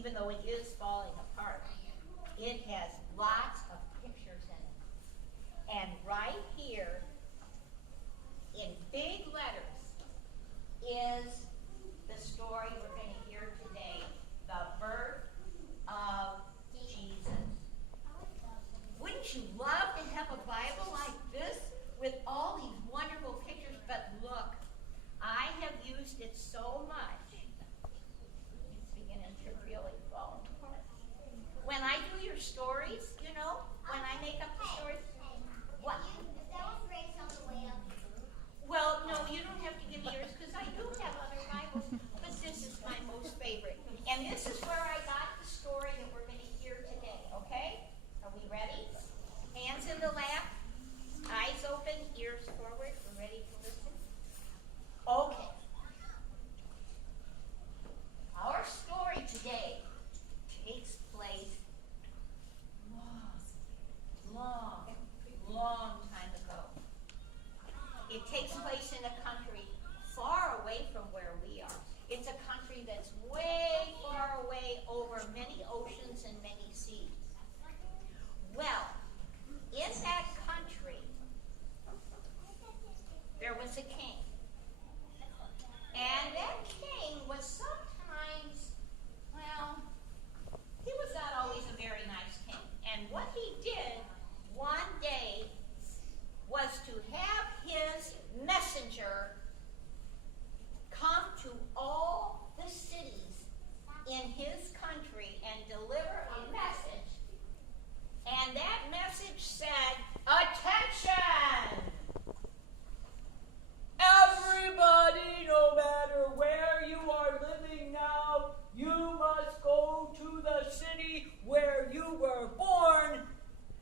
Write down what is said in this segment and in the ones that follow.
even though it is falling apart, it has lots of pictures in it. And right here, in big letters, is the story we're going to hear today, the birth of Jesus. Wouldn't you love to have a Bible like this with all these wonderful pictures? But look, I have used it so much, it's beginning to really fall apart. When I do your stories, you know, when I make up the stories, what? Well, no, you don't have to give me yours because I do have other Bibles, but this is my most favorite. And this is where I got the story that we're going to hear today, okay? Are we ready? Hands in the lap, eyes open, ears forward. We're ready to listen? Okay. Our story today takes place long time ago. It takes place in a country far away from where we are. It's a country that's way far away over many oceans and many seas. Well, in that country, there was a king. And that king was sometimes, well, he was not always a very nice king. And what he did one day was to have his messenger come to all the cities in his country and deliver a message. And that message said, "Attention! Everybody, no matter where you are living now, you must go to the city where you were born,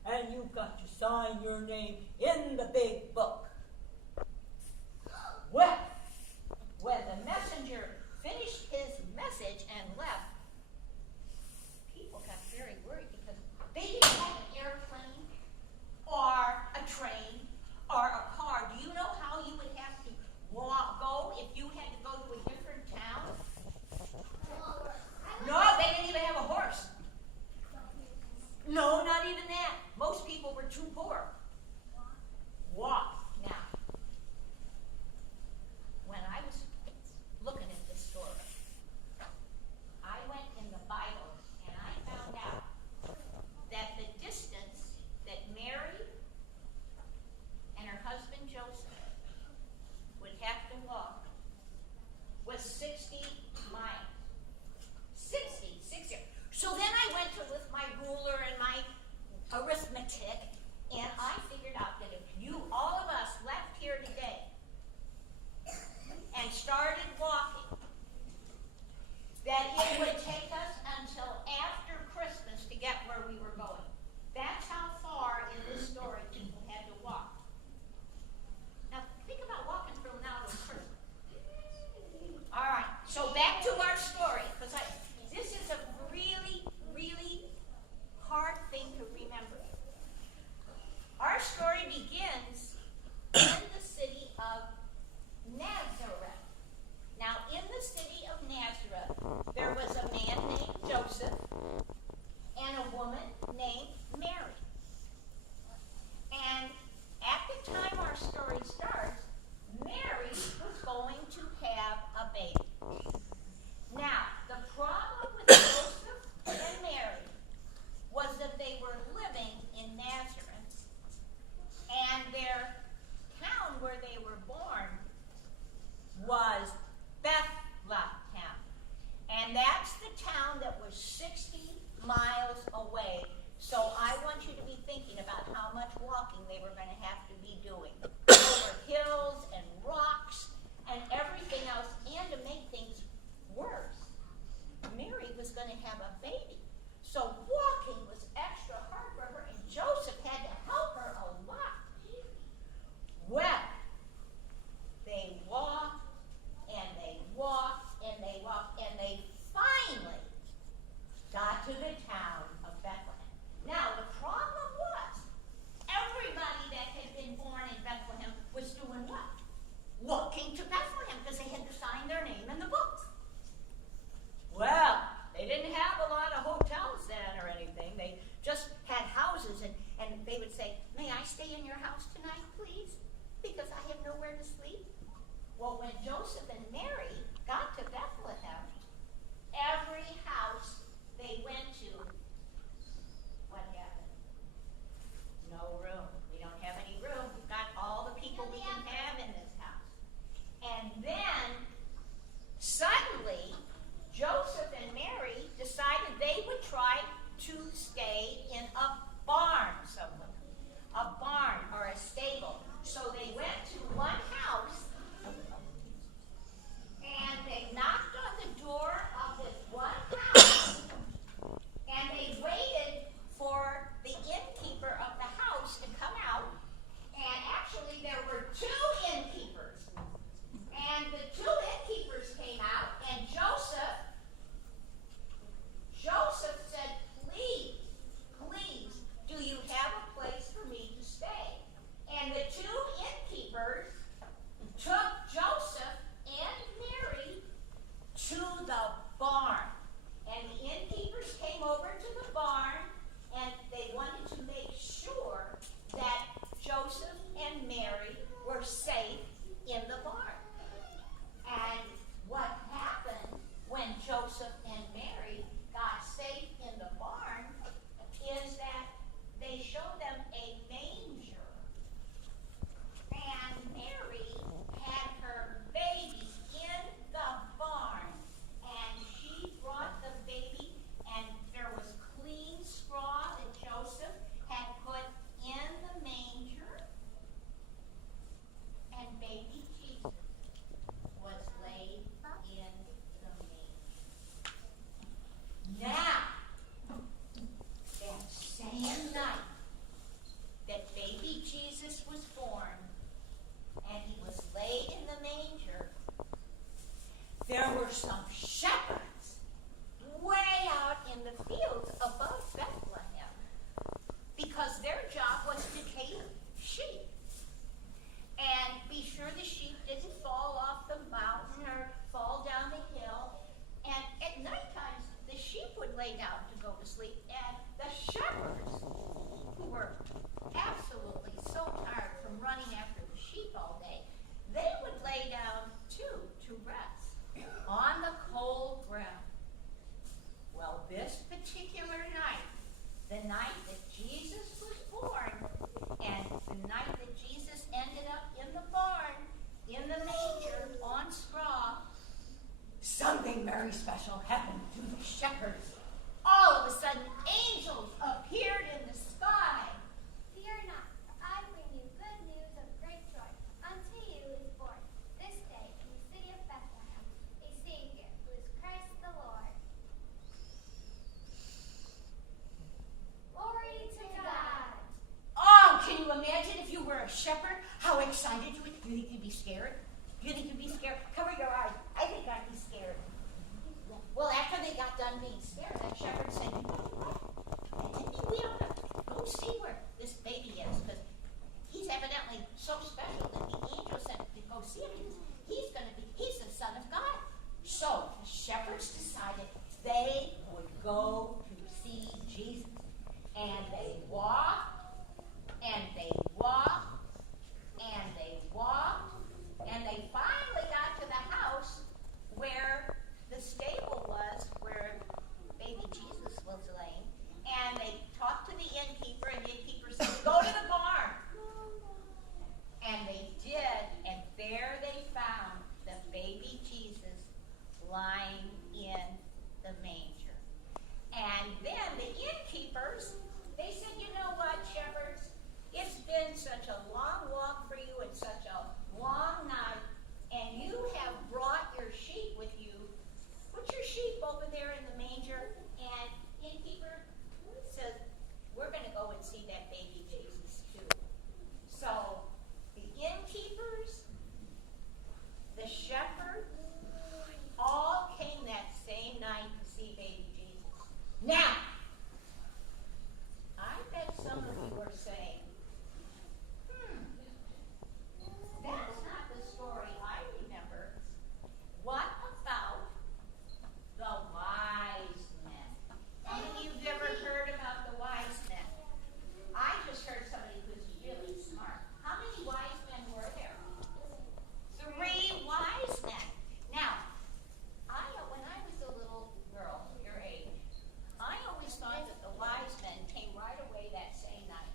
and you've got to sign your name in the big book." Well, when the messenger finished his message and left, people got very worried because they didn't have an airplane or a train or a car. Do you know how you would have to go if you had to go to a different town? No, they didn't even have a horse. No, not even that. Most people were too poor. Walk. Now, when I was looking at this story, I went in the Bible and I found out that the distance that Mary and her husband Joseph would have to walk was 60 miles. 60. So then I went to with my ruler and my arithmetic, and I figured out that if all of us left here today and started walking, that it would take us until after Christmas to get where we were going. That's how far in this story people had to walk. Now, think about walking from now to Christmas. All right, so back to our story, because this is a really, really hard thing to remember. Our story begins in the city of Nazareth. Now, in the city of Nazareth, there was a man there were some shepherds way out in the fields above Bethlehem because their job was to take sheep and be sure the sheep didn't fall off the mountain or fall down the hill. And at night times, the sheep would lay down to go to sleep, and the shepherds, who were absolutely so tired from running after the sheep all day, they would lay down too to rest on the cold ground. Well, this particular night, the night that Jesus was born, and the night that Jesus ended up in the barn, in the manger, on straw, something very special happened to the shepherds. All of a sudden, angels appeared in the sky. Fear not, for I bring you good news of great joy. Unto you is born this day in the city of Bethlehem a Savior, who is Christ the Lord. Glory to God. Oh, can you imagine if you were a shepherd, how excited you would? Do you think you'd be scared? Do you think you'd be scared? Cover your eyes. I think I'd be scared. Well, after they got done being scared, that shepherd said, you know what? I think we ought to go see where this baby is, because he's evidently so special that the angel said to go see him because he's the Son of God. So the shepherds decided they would go to see Jesus. And they walked, and they walked, and they walked, and they finally got to the house where the stable was, where baby Jesus was laying. And they talked to the innkeeper, and the innkeeper said, go to the barn. And they did, and there they found the baby Jesus lying in the manger. And then the innkeepers, they said, you know what, shepherds? It's been such a long walk for you and such a long night, and you have brought your sheep with you. Put your sheep over there in the manger. And innkeeper says, we're going to go and see that baby Jesus too. So the innkeepers, the shepherds, all came that same night to see baby Jesus. Now, I bet some of you are saying, that's not the story I remember. What about the wise men? How many of you have ever heard about the wise men? I just heard somebody who's really smart. How many wise men were there? 3 wise men. Now, when I was a little girl, your age, I always thought that the wise men came right away that same night.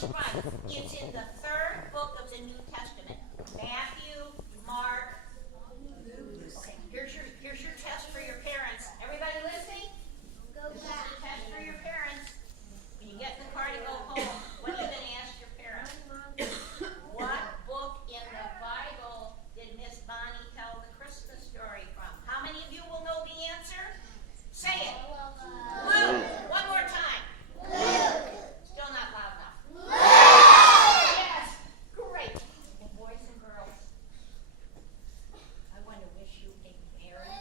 this right. It's in the third book of the New Testament. Matthew, Mark. Okay, here's your test for your parents. Everybody listening? Go This is back. your test for your parents. When you get in the car to go home, what are you going to ask your parents? What book in the Bible did Miss Bonnie tell the Christmas story from? How many of you will know the answer? Say it. Luke. One more time. Still not loud enough. Yes. Great. Well, boys and girls, I want to wish you a Merry,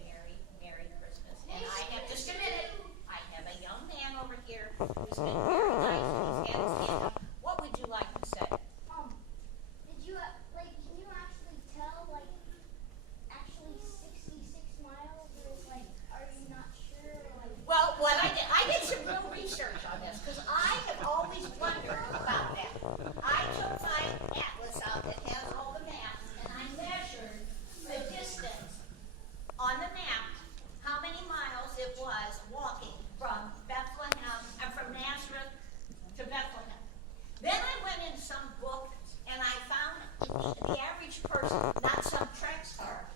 Merry, Merry Christmas. And I have just a minute. I have a young man over here who's been very nice. He's had his hand up. What would you like to say? Did you can you actually tell actually 66 miles or are you not sure Well, what I did some real research on this because I have always wondered about that. I took my atlas out that has all the maps and I measured the distance on the map, how many miles it was walking from Bethlehem and from Nazareth to Bethlehem. Then I went in some book and I found the average person, not some track star,